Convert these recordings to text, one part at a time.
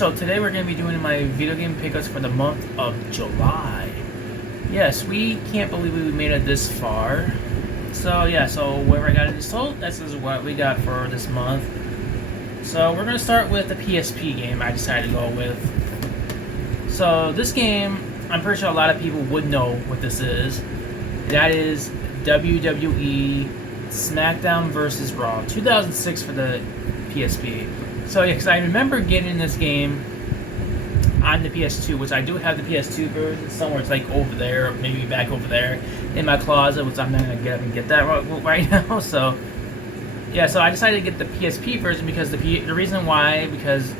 So today we're going to be doing my video game pickups for the month of July. Yes, we can't believe we made it this far. So yeah, so wherever I got it sold, this is what we got for this month. So we're going to start with the PSP game I decided to go with. So this game, I'm pretty sure a lot of people would know what this is. That is WWE SmackDown vs. Raw 2006 for the PSP. So yeah, because I remember getting this game on the PS2, which I do have the PS2 version somewhere. It's like over there, maybe back over there in my closet, which I'm not gonna get up and get that right now. So yeah, so I decided to get the PSP version because the reason why because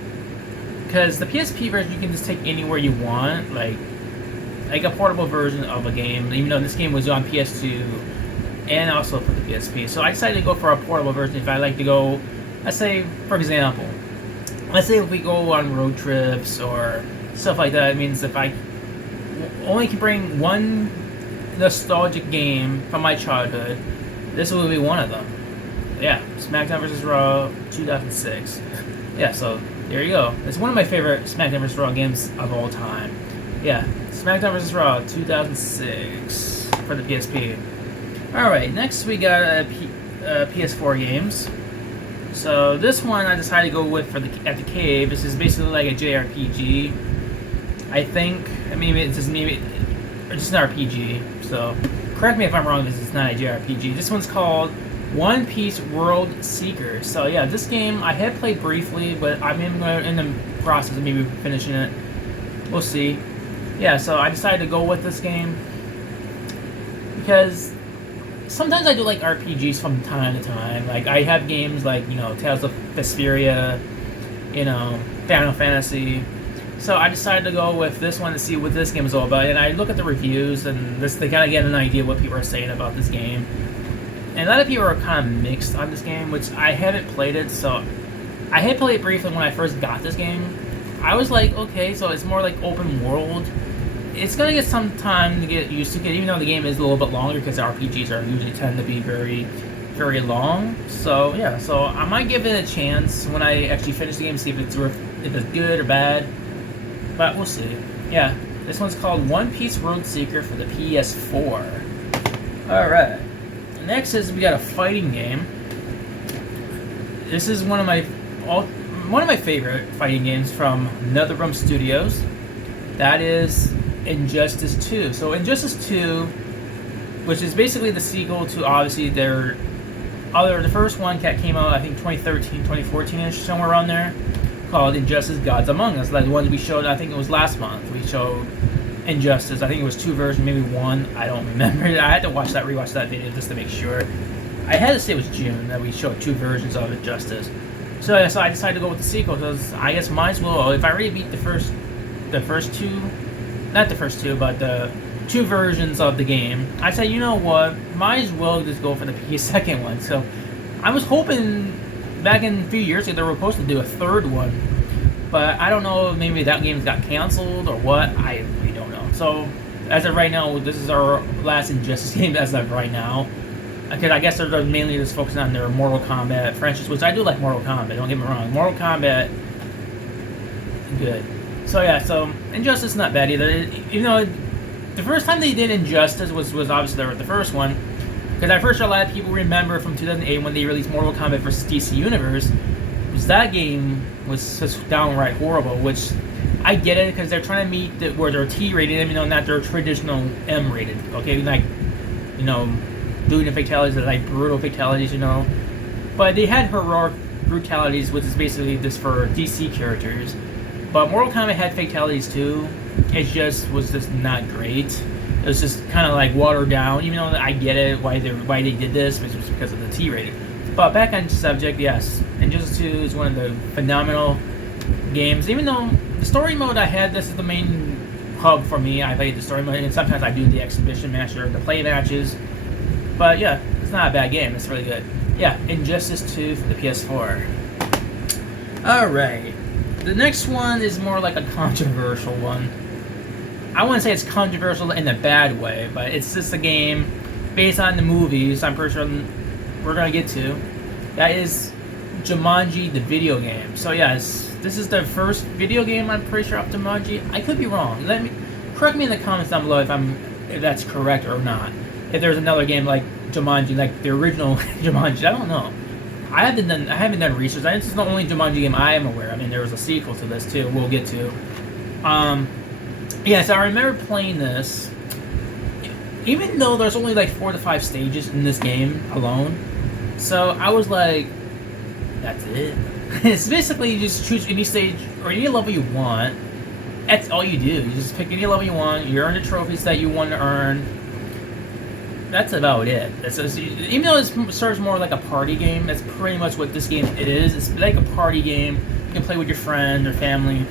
the PSP version you can just take anywhere you want, like a portable version of a game. Even though this game was on PS2 and also for the PSP, so I decided to go for a portable version. If I like to go, let's say, for example, let's say if we go on road trips or stuff like that, it means if I only can bring one nostalgic game from my childhood, this will be one of them. Yeah, SmackDown vs. Raw 2006. Yeah, so there you go. It's one of my favorite SmackDown vs. Raw games of all time. Yeah, SmackDown vs. Raw 2006 for the PSP. Alright, next we got PS4 games. So this one I decided to go with for at the cave. This is basically like a JRPG. I think. I mean, it's just maybe or just an RPG. So correct me if I'm wrong. This is not a JRPG. This one's called One Piece World Seeker. So yeah, this game I had played briefly, but I'm in the process of maybe finishing it. We'll see. Yeah, so I decided to go with this game because sometimes I do like RPGs from time to time. Like I have games like, Tales of Vesperia, Final Fantasy. So I decided to go with this one to see what this game is all about. And I look at the reviews and they kind of get an idea what people are saying about this game. And a lot of people are kind of mixed on this game, which I haven't played it. So I had played it briefly when I first got this game. I was like, okay, so it's more like open world. It's gonna get some time to get used to it, even though the game is a little bit longer because RPGs are usually tend to be very, very long. So yeah, so I might give it a chance when I actually finish the game, see if it's good or bad. But we'll see. Yeah, this one's called One Piece World Seeker for the PS4. All right. Next is we got a fighting game. This is one of my favorite fighting games from NetherRealm Studios. That is Injustice 2. So Injustice 2, which is basically the sequel to obviously the first one that came out I think 2013, 2014ish, somewhere around there, called Injustice Gods Among Us. Like the ones we showed, I think it was last month. We showed Injustice. I think it was 2 versions, maybe 1. I don't remember. I had to rewatch that video just to make sure. I had to say it was June that we showed 2 versions of Injustice. So I decided to go with the sequel because I guess might as well. If I already beat the first 2, not the first 2, but the 2 versions of the game, I said, you know what, might as well just go for the second one. So I was hoping back in a few years ago they were supposed to do a 3rd one, but I don't know, maybe that game got canceled or what. I really don't know. So as of right now, this is our last Injustice game as of right now. Because I guess they're mainly just focusing on their Mortal Kombat franchise, which I do like Mortal Kombat, don't get me wrong. Mortal Kombat, good. So yeah, so Injustice is not bad either. The first time they did Injustice was obviously the first one. Because I'm pretty sure a lot of people remember from 2008 when they released Mortal Kombat vs. DC Universe, was that game was just downright horrible, which I get it because they're trying to meet where they're T-rated, not their traditional M-rated. Okay, like, doing the fatalities are like brutal fatalities, But they had heroic brutalities, which is basically just for DC characters. But Mortal Kombat had fatalities too. It was just not great. It was just kind of like watered down. Even though I get it why they did this, which was because of the T rating. But back on subject, yes, Injustice 2 is one of the phenomenal games. Even though the story mode I had, this is the main hub for me. I played the story mode, and sometimes I do the exhibition match or the play matches. But yeah, it's not a bad game. It's really good. Yeah, Injustice 2 for the PS4. Alright. The next one is more like a controversial one. I wouldn't say it's controversial in a bad way, but it's just a game based on the movies I'm pretty sure we're going to get to. That is Jumanji, the video game. So yes, This is the first video game I'm pretty sure of Jumanji. I could be wrong. Correct me in the comments down below if that's correct or not. If there's another game like Jumanji, like the original Jumanji, I don't know. I haven't done research. This is the only Jumanji game I am aware. I mean, there was a sequel to this too. We'll get to. Yeah, so I remember playing this. Even though there's only like 4 to 5 stages in this game alone, so I was like, that's it. It's basically you just choose any stage or any level you want. That's all you do. You just pick any level you want. You earn the trophies that you want to earn. That's about it. Even though it serves more like a party game, that's pretty much what this game is. It's like a party game. You can play with your friend or family.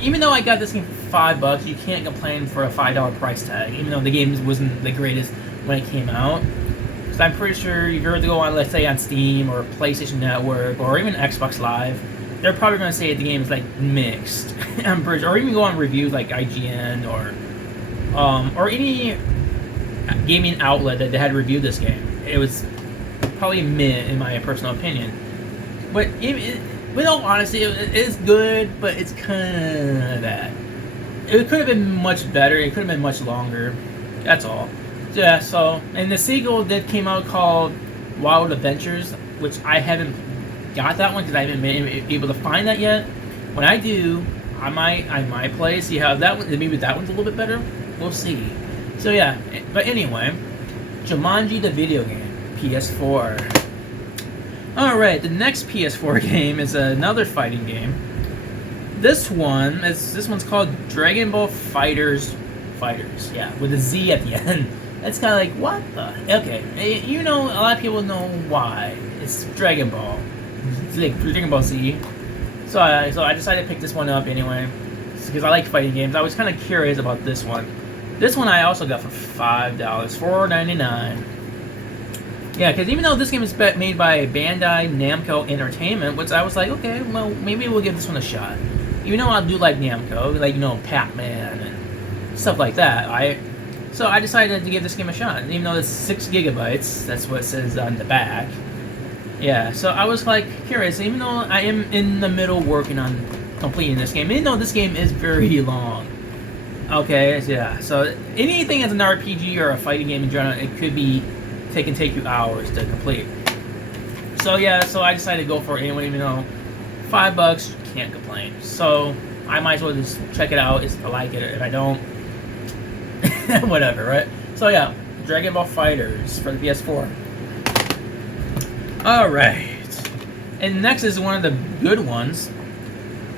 Even though I got this game for $5, you can't complain for a $5 price tag. Even though the game wasn't the greatest when it came out. So I'm pretty sure if you were to go on, let's say, on Steam or PlayStation Network or even Xbox Live, they're probably going to say the game is like mixed. I'm pretty sure, or even go on reviews like IGN or any gaming outlet that had reviewed this game. It was probably mid in my personal opinion. But with all honesty, it is good, but it's kind of bad. It could have been much better. It could have been much longer. That's all. Yeah, so, and the sequel that came out called Wild Adventures, which I haven't got that one because I haven't been able to find that yet. When I do, I might play, see how that one, maybe that one's a little bit better. We'll see. So yeah, but anyway, Jumanji the video game, PS4. Alright, the next PS4 game is another fighting game. This one's called Dragon Ball Fighters, yeah, with a Z at the end. That's kind of like, what the? Okay, you know, a lot of people know why. It's Dragon Ball. It's like Dragon Ball Z. So I decided to pick this one up anyway, because I like fighting games. I was kind of curious about this one. This one I also got for $5, $4.99. Yeah, because even though this game is made by Bandai Namco Entertainment, which I was like, okay, well, maybe we'll give this one a shot. Even though I do like Namco, like, you know, Pac-Man and stuff like that, so I decided to give this game a shot. Even though it's 6 gigabytes, that's what it says on the back. Yeah, so I was like curious, even though I am in the middle working on completing this game, even though this game is very long. Okay, yeah, so anything as an RPG or a fighting game in general, it could take you hours to complete. So yeah, so I decided to go for it anyway, even though $5, can't complain. So I might as well just check it out if I like it, or if I don't, whatever, right? So yeah, Dragon Ball Fighters for the PS4. Alright. And next is one of the good ones,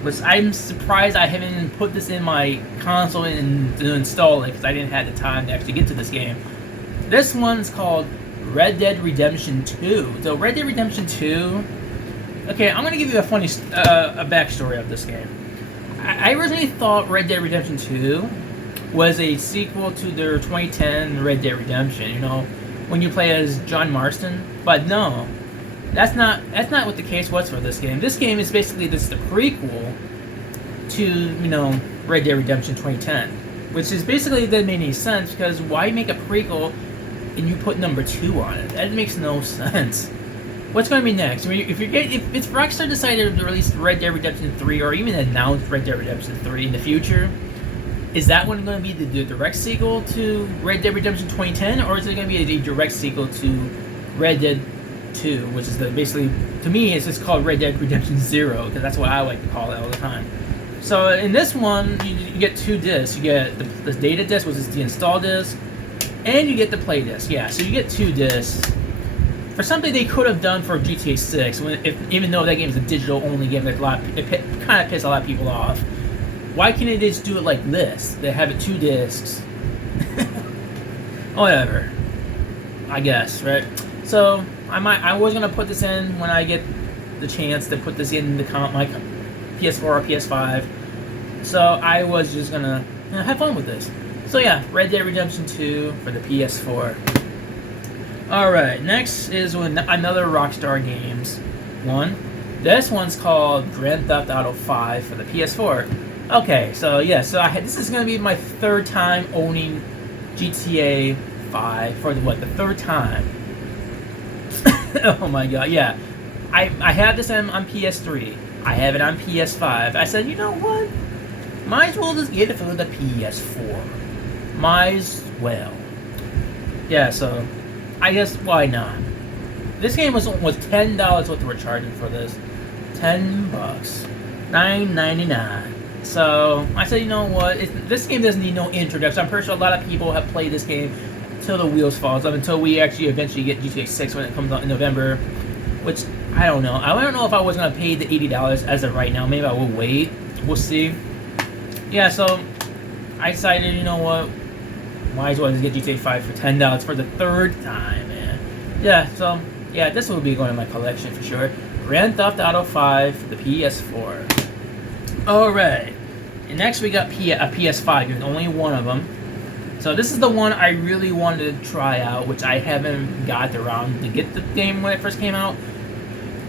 which I'm surprised I haven't even put this in my console to install it, because I didn't have the time to actually get to this game. This one's called Red Dead Redemption 2. So Red Dead Redemption 2... Okay, I'm going to give you a funny a backstory of this game. I originally thought Red Dead Redemption 2 was a sequel to their 2010 Red Dead Redemption, you know, when you play as John Marston. But no, that's not what the case was for this game. This game is basically the prequel to, you know, Red Dead Redemption 2010, which is basically, that made any sense, because why make a prequel and you put number 2 on it? That makes no sense. What's going to be next? I mean, if Rockstar decided to release Red Dead Redemption 3, or even announce Red Dead Redemption 3 in the future, is that one going to be the direct sequel to Red Dead Redemption 2010, or is it going to be a direct sequel to Red Dead 2, which is basically, to me, it's just called Red Dead Redemption 0, because that's what I like to call it all the time. So in this one, you get 2 discs. You get the data disc, which is the install disc, and you get the play disc. Yeah, so you get 2 discs. For something they could have done for GTA 6, even though that game is a digital-only game, it kind of pissed a lot of people off. Why can't they just do it like this? They have it 2 discs. Whatever. I guess, right? So I was gonna put this in when I get the chance to put this in my PS4 or PS5. So I was just gonna have fun with this. So yeah, Red Dead Redemption 2 for the PS4. Alright, next is another Rockstar Games one. This one's called Grand Theft Auto 5 for the PS4. Okay, so yeah, this is going to be my 3rd time owning GTA 5 for the 3rd time. Oh my god, yeah. I had this on PS3. I have it on PS5. I said, you know what? Might as well just get it for the PS4. Might as well. Yeah, so I guess why not? This game was $10 what they were charging for this. $10, $9.99. So I said, you know what? This game doesn't need no introduction. I'm pretty sure a lot of people have played this game till the wheels fall off, until we actually eventually get GTA 6 when it comes out in November. Which I don't know. I don't know if I was gonna pay the $80 as of right now. Maybe I will wait. We'll see. Yeah, so I decided, you know what? Might as well just get GTA 5 for $10 for the third time, man. Yeah, so yeah, this will be going in my collection for sure. Grand Theft Auto 5 for the PS4. Alright. And next we got a PS5. There's only one of them. So this is the one I really wanted to try out, which I haven't got around to get the game when it first came out.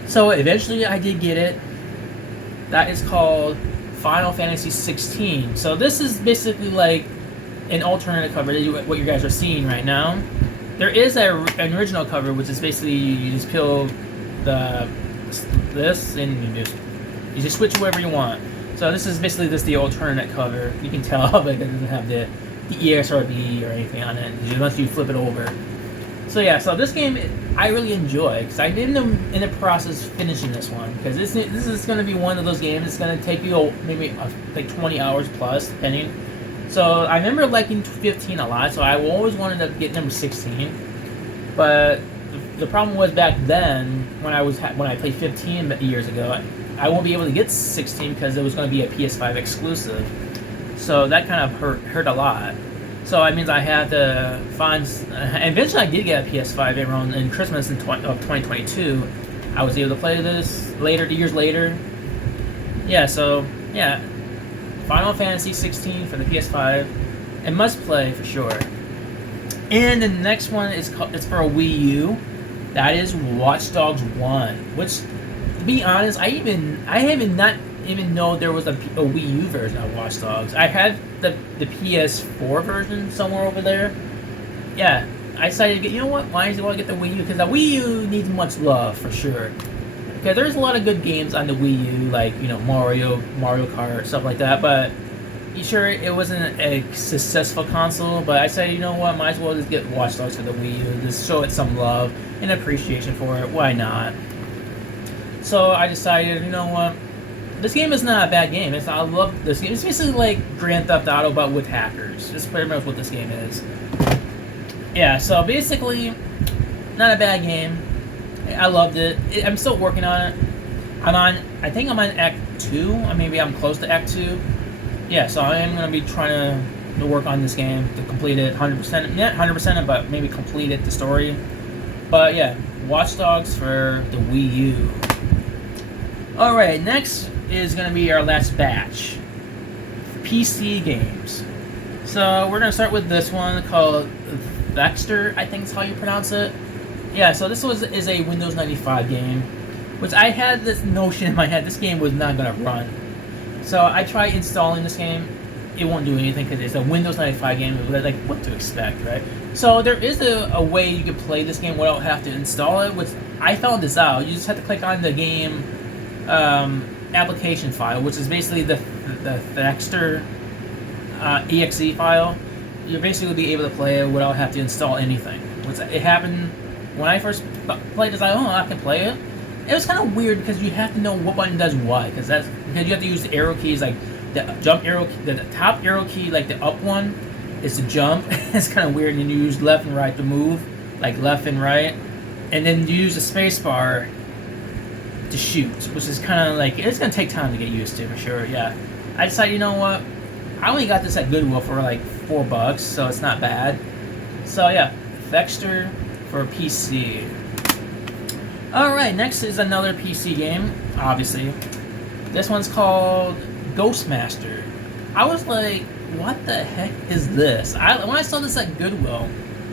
So eventually I did get it. That is called Final Fantasy 16. So this is basically like an alternate cover, what you guys are seeing right now. There is an original cover, which is basically you just peel this and you just switch whoever you want. So this is basically just the alternate cover. You can tell like it doesn't have the ESRB or anything on it unless you flip it over. So yeah, so this game I really enjoy because I'm in the process of finishing this one, because this is going to be one of those games. It's going to take you maybe like 20 hours plus, depending. So I remember liking 15 a lot, so I always wanted to get number 16. But the problem was back then when I played 15 years ago, I won't be able to get 16 because it was going to be a PS5 exclusive. So that kind of hurt a lot. So that means I had to find. Eventually, I did get a PS5 around in Christmas of 2022. I was able to play this years later. Yeah. So yeah, Final Fantasy 16 for the PS5, and must play for sure. And the next one it's for a Wii U. That is Watch Dogs 1, which, to be honest, I haven't not even know there was a Wii U version of Watch Dogs. I had the PS4 version somewhere over there. Yeah, I decided to get, you know what, why do I want to get the Wii U? Because the Wii U needs much love, for sure. Because there's a lot of good games on the Wii U, like, you know, Mario Kart, stuff like that, but sure, it wasn't a successful console, but I said, you know what, might as well just get Watch Dogs for the Wii U, just show it some love and appreciation for it, why not? So I decided, you know what, this game is not a bad game. I love this game. It's basically like Grand Theft Auto, but with hackers. That's pretty much what this game is. Yeah, so basically, not a bad game. I loved it. I'm still working on it. I think I'm on Act 2, or maybe I'm close to Act 2. Yeah, so I am going to be trying to work on this game to complete it 100%. Not 100%, but maybe complete it, the story. But yeah, Watch Dogs for the Wii U. Alright, next is going to be our last batch. PC games. So we're going to start with this one called Vexter, I think is how you pronounce it. Yeah, so this is a Windows 95 game, which I had this notion in my head this game was not going to run. So I tried installing this game. It won't do anything because it's a Windows 95 game. Like, what to expect, right? So there is a way you can play this game without having to install it, which I found this out. You just have to click on the game application file, which is basically the Vexter exe file. You'll basically be able to play it without having to install anything. It happened when I first played this. I can play it. It was kind of weird because you have to know what button does what, because you have to use the arrow keys, like the jump arrow, the top arrow key, like the up one, is to jump. It's kind of weird, and then you use left and right to move, like left and right, and then you use the space bar to shoot, which is kind of like, it's gonna take time to get used to for sure. Yeah, I decided, you know what, I only got this at Goodwill for like $4, so it's not bad. So yeah, Vexter for PC. Alright, next is another PC game, obviously. This one's called Ghostmaster. I was like, what the heck is this? When I saw this at Goodwill,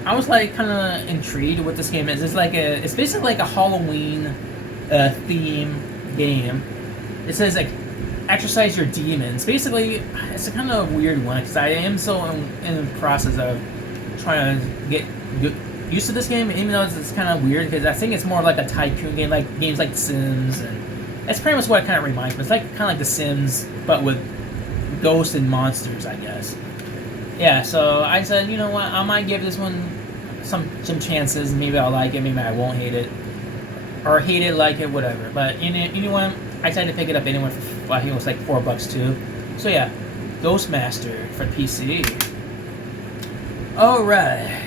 I was like kind of intrigued with this game. It's basically like a Halloween theme game. It says like, exercise your demons. Basically, it's a kind of weird one because I am so in the process of trying to get used to this game, even though it's kind of weird because I think it's more like a tycoon game, like games like Sims and That's pretty much what it kind of reminds me. It's like kind of like The Sims, but with ghosts and monsters, I guess. Yeah, so I said, you know what, I might give this one some chances. Maybe I'll like it, maybe I won't hate it, or hate it, like it, whatever. But you know what, I decided to pick it up anyway for, well, I think it was like $4 too. So yeah, Ghostmaster for PC. All right.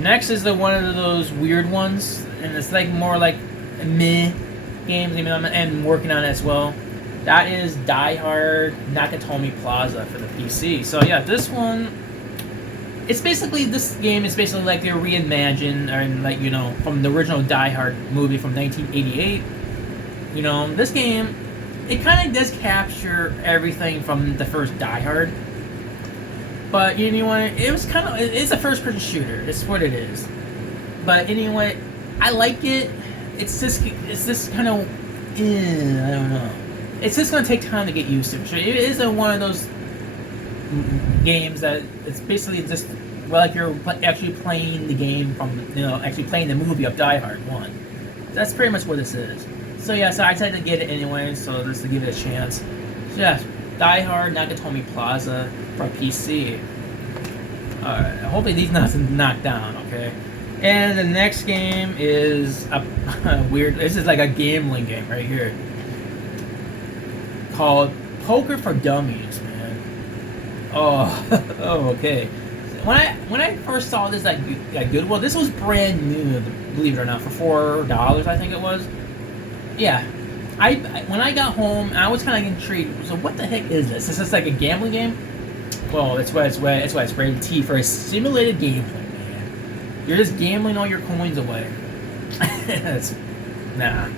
Next is the one of those weird ones, and it's like more like meh games, even though I'm working on it as well. That is Die Hard Nakatomi Plaza for the PC. So yeah, this one, this game is basically like they're reimagined, and like, you know, from the original Die Hard movie from 1988. You know, this game, it kind of does capture everything from the first Die Hard. But anyway, it's a first-person shooter. It's what it is. But anyway, I like it. It's this kind of, I don't know. It's just gonna take time to get used to. So it is one of those games that it's basically just like you're actually playing the game from, you know, actually playing the movie of Die Hard 1. That's pretty much what this is. So yeah, so I decided to get it anyway, so just to give it a chance. So yeah, Die Hard Nakatomi Plaza for PC. Alright, hopefully these nothing knocked down, okay? And the next game is a weird, this is like a gambling game right here, called Poker for Dummies, man. Oh, oh, okay. When I first saw this at Goodwill, this was brand new, believe it or not, for $4, I think it was. Yeah, when I got home, I was kind of intrigued. So what the heck is this? Is this like a gambling game? Well, that's why it's rated T for a simulated gameplay, man. You're just gambling all your coins away. Nah.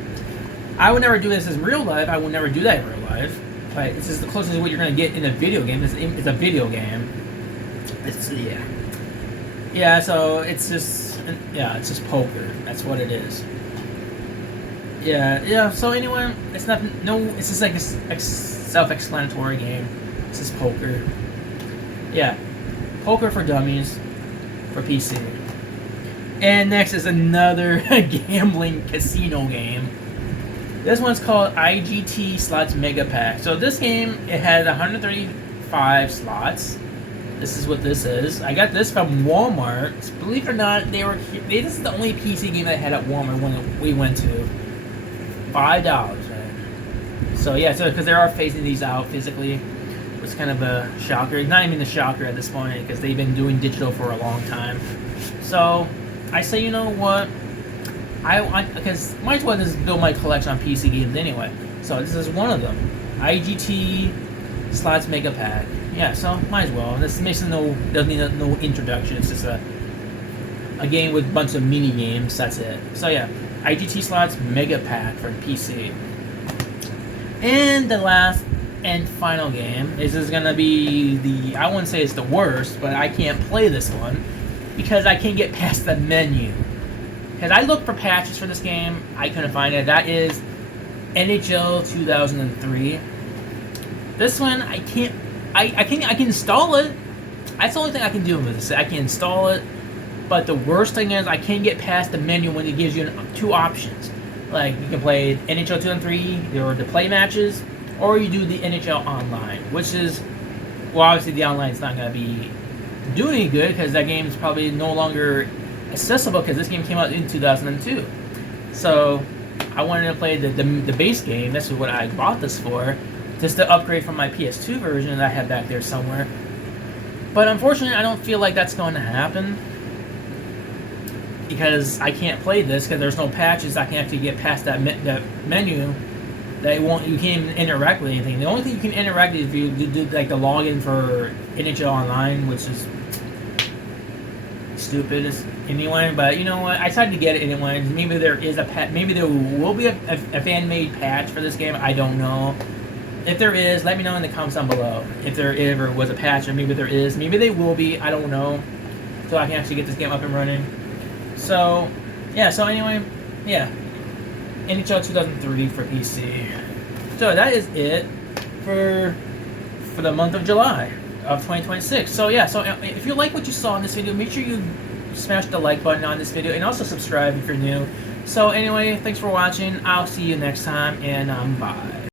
I would never do this in real life. I would never do that in real life. But this is the closest to what you're going to get in a video game. It's a video game. Yeah. Yeah, so it's just poker. That's what it is. Yeah, so anyway, it's just like a self-explanatory game. It's just poker. Yeah. Poker for Dummies for PC. And next is another gambling casino game. This one's called IGT Slots Mega Pack. So this game, it had 135 slots. This is what this is. I got this from Walmart. Believe it or not, this is the only PC game I had at Walmart when we went to. $5, right? So yeah, because they are phasing these out physically. It's kind of a shocker. Not even a shocker at this point, because they've been doing digital for a long time. So I say, you know what? Because might as well just build my collection on PC games anyway. So this is one of them. IGT Slots Mega Pack. Yeah, so might as well. This doesn't need no introduction. It's just a game with a bunch of mini games. That's it. So yeah, IGT Slots Mega Pack for PC. And the last and final game is gonna be I wouldn't say it's the worst, but I can't play this one because I can't get past the menu. Because I looked for patches for this game, I couldn't find it. That is NHL 2003. This one I can install it. That's the only thing I can do with this. I can install it, but the worst thing is I can't get past the menu when it gives you two options. Like you can play NHL 2003 or the play matches, or you do the NHL Online, which is, well, obviously the online is not going to be doing any good because that game is probably no longer accessible because this game came out in 2002. So I wanted to play the base game. That's what I bought this for, just to upgrade from my PS2 version that I had back there somewhere. But unfortunately, I don't feel like that's going to happen because I can't play this because there's no patches. I can actually get past that menu. You can't even interact with anything. The only thing you can interact with is if you do like the login for NHL Online, which is stupid anyway. But you know what? I decided to get it anyway. Maybe there is maybe there will be a fan-made patch for this game. I don't know. If there is, let me know in the comments down below. If there ever was a patch, or maybe there is. Maybe they will be. I don't know. So I can actually get this game up and running. So, yeah. So anyway, yeah. NHL 2003 for PC. So that is it for the month of July of 2026. So yeah, so if you like what you saw in this video, make sure you smash the like button on this video and also subscribe if you're new. So anyway, thanks for watching. I'll see you next time, and bye.